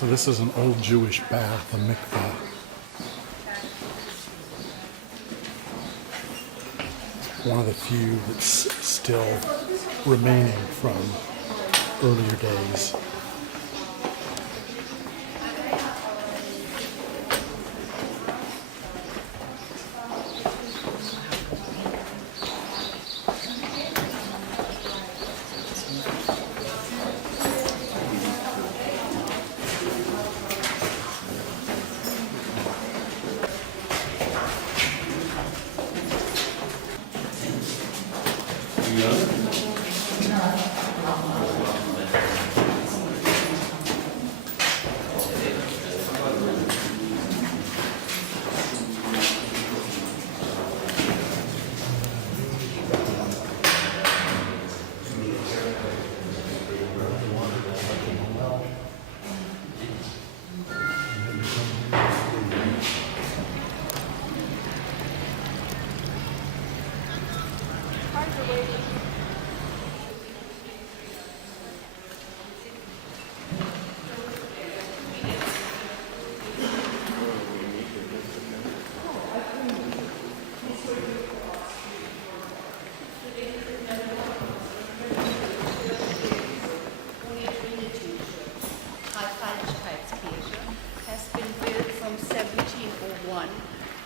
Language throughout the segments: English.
So this is an old Jewish bath, a mikvah. One of the few that's still remaining from earlier days.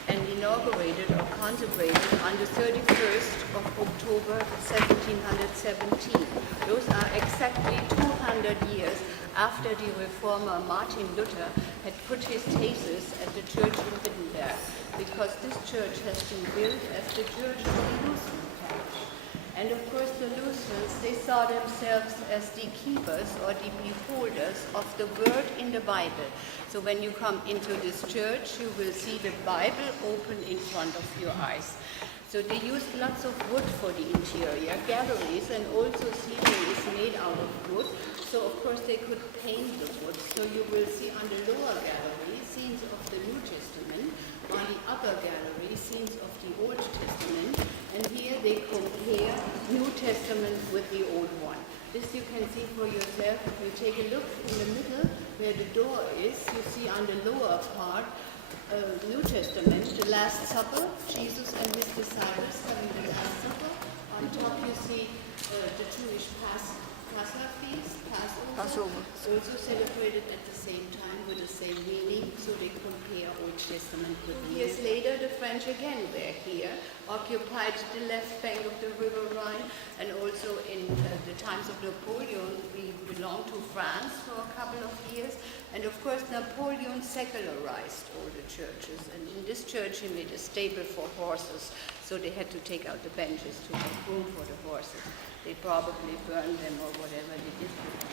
And inaugurated or consecrated on the 31st of October 1717. Those are exactly 200 years after the reformer Martin Luther had put his thesis at the church in Wittenberg, because this church has been built as the church of the Lutheran parish. And of course the Lutherans, they saw themselves as the keepers or the beholders of the word in the Bible. So when you come into this church, you will see the Bible open in front of your eyes. So they used lots of wood for the interior, galleries, and also ceiling is made out of wood. So of course they could paint the wood. So you will see on the lower gallery scenes of the New Testament, on the upper gallery scenes of the Old Testament, and here they compare New Testament with the Old one. This you can see for yourself. If you take a look in the middle where the door is, you see on the lower part New Testament, the Last Supper, Jesus and his disciples having the Last Supper. On top you see the Jewish Passover feast, Passover, also celebrated at the same time with the same meaning, so they compare Old Testament with New. Years later, the French again were here, occupied the left bank of the River Rhine, and also in the times of Napoleon, we belonged to France for a couple of years, and of course Napoleon secularized all the churches, and in this church he made a stable for horses, so they had to take out the benches to make room for the horses. They probably burned them or whatever they did with them.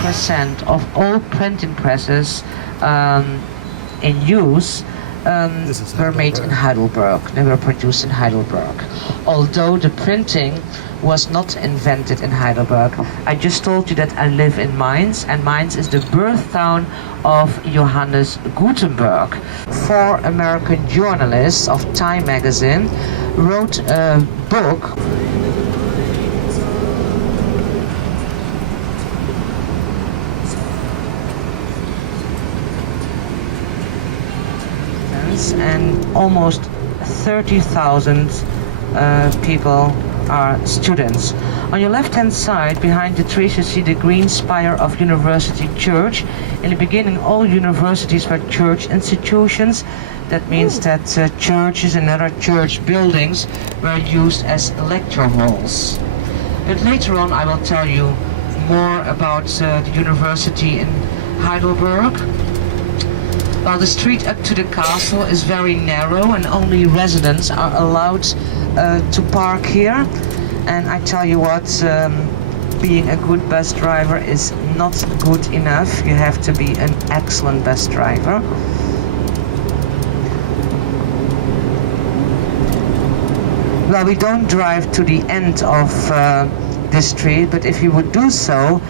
Percent of all printing presses in use were made in Heidelberg. They were produced in Heidelberg. Although the printing was not invented in Heidelberg. I just told you that I live in Mainz, and Mainz is the birth town of Johannes Gutenberg. 4 American journalists of Time magazine wrote a book and almost 30,000 people are students. On your left-hand side, behind the trees, you see the green spire of University Church. In the beginning, all universities were church institutions. That means that churches and other church buildings were used as lecture halls. But later on, I will tell you more about the university in Heidelberg. Well, the street up to the castle is very narrow and only residents are allowed to park here. And I tell you what, being a good bus driver is not good enough. You have to be an excellent bus driver. Well, we don't drive to the end of this street, but if you would do so,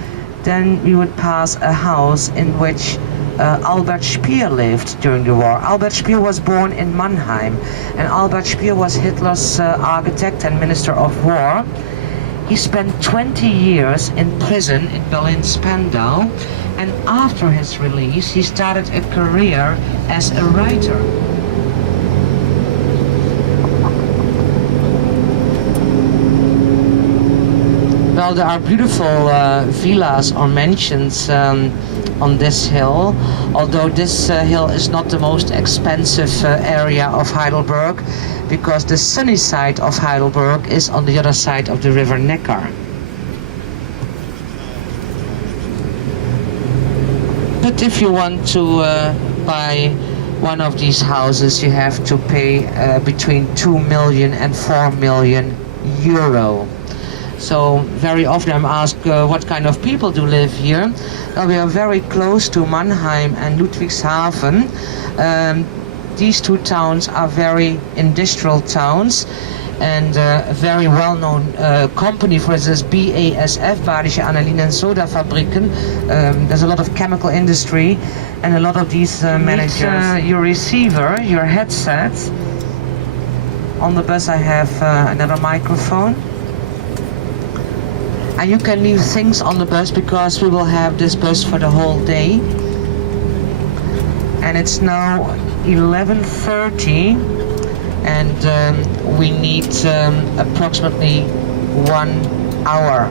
then you would pass a house in which Albert Speer lived during the war. Albert Speer was born in Mannheim, and Albert Speer was Hitler's architect and Minister of War. He spent 20 years in prison in Berlin-Spandau, and after his release, he started a career as a writer. Well, there are beautiful villas or mansions on this hill, although this hill is not the most expensive area of Heidelberg, because the sunny side of Heidelberg is on the other side of the river Neckar. But if you want to buy one of these houses, you have to pay between 2 million and 4 million euro. So very often I'm asked what kind of people do live here. Well, we are very close to Mannheim and Ludwigshafen. These two towns are very industrial towns, and a very well-known company, for instance, BASF, Badische Aniline and Soda Fabriken. There's a lot of chemical industry, and a lot of these managers. Your receiver, your headset. On the bus I have another microphone. And you can leave things on the bus because we will have this bus for the whole day. And it's now 11:30, and we need approximately 1 hour.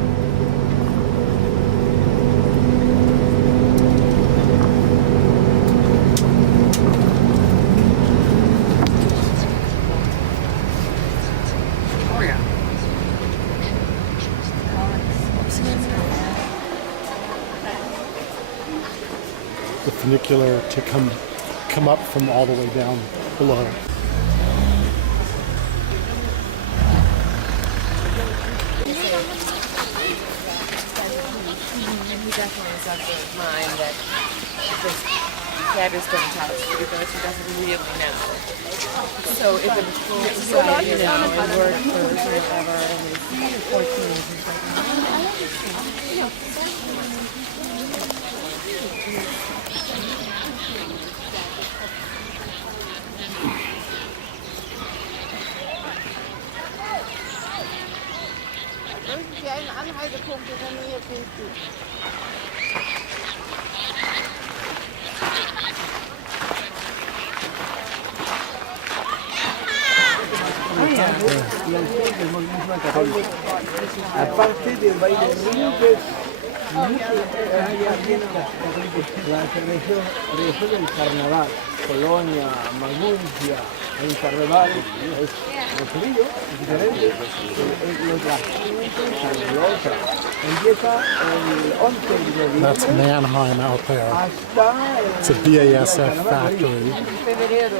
The funicular to come up from all the way down below. He definitely is of the mind that this dad is going to house because he doesn't really know. So if it society, you know, and work for whatever, and he's 14, he's like, Irgendwelche Anhaltepunkte in der Nähe finden. Del movimiento católico. Aparte del baile de rinques, la región del carnaval, Colonia, Maguncia, el carnaval es frío, es diferente, la otra. Empieza el 11 de noviembre. That's Mannheim out there. Hasta It's a BASF factory. febrero.